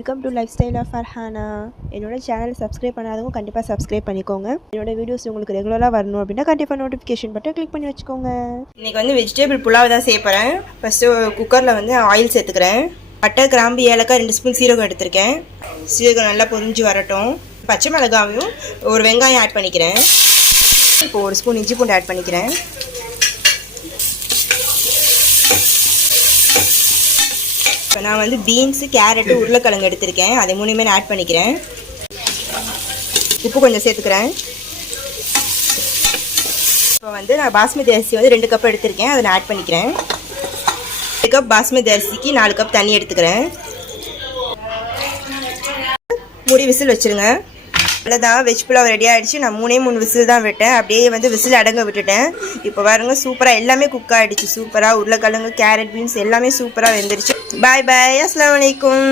Welcome to lifestyle of Farhana. என்னோட channel subscribe பண்ணாதவங்க கண்டிப்பாக சப்ஸ்கிரைப் பண்ணிக்கோங்க. என்னோட வீடியோஸ் உங்களுக்கு ரெகுலராக வரணும் அப்படின்னா கண்டிப்பாக நோட்டிஃபிகேஷன் பட்டன் கிளிக் பண்ணி வச்சுக்கோங்க. இன்றைக்கி வந்து வெஜிடபிள் புலாவ் தான் செய்ய போகிறேன். ஃபஸ்ட்டு குக்கரில் வந்து ஆயில் சேர்த்துக்கிறேன். பட்டை, கிராம்பு, ஏலக்காய், 2 ஸ்பூன் சீரகம் எடுத்திருக்கேன். சீரகம் நல்லா பொரிஞ்சு வரட்டும். பச்சை மிளகாயும் ஒரு வெங்காயம் ஆட் பண்ணிக்கிறேன். இப்போ 1 ஸ்பூன் இஞ்சி பூண்டு ஆட் பண்ணிக்கிறேன். இப்போ நான் வந்து பீன்ஸு, கேரட்டு, உருளைக்கிழங்கு எடுத்திருக்கேன். அதை 3மே நான் ஆட் பண்ணிக்கிறேன். உப்பு கொஞ்சம் சேர்த்துக்கிறேன். இப்போ வந்து நான் பாஸ்மதி அரிசி வந்து 2 கப் எடுத்திருக்கேன். அதை நான் ஆட் பண்ணிக்கிறேன். 2 கப் பாஸ்மதி அரிசிக்கு 4 கப் தண்ணி எடுத்துக்கிறேன். மூடி விசில் வச்சுருங்க. அவ்வளோதான், வெஜ் புலாவ் ரெடி ஆகிடுச்சு. நான் 3 விசில் தான் விட்டேன். அப்படியே வந்து விசில் அடங்க விட்டுட்டேன். இப்போ பாருங்க, சூப்பராக எல்லாமே குக் ஆகிடுச்சு. சூப்பராக உருளைக்கிழங்கு, கேரட், பீன்ஸ் எல்லாமே சூப்பராக வெந்துருச்சு. பாய் பாய், அஸ்ஸலாமு அலைக்கும்.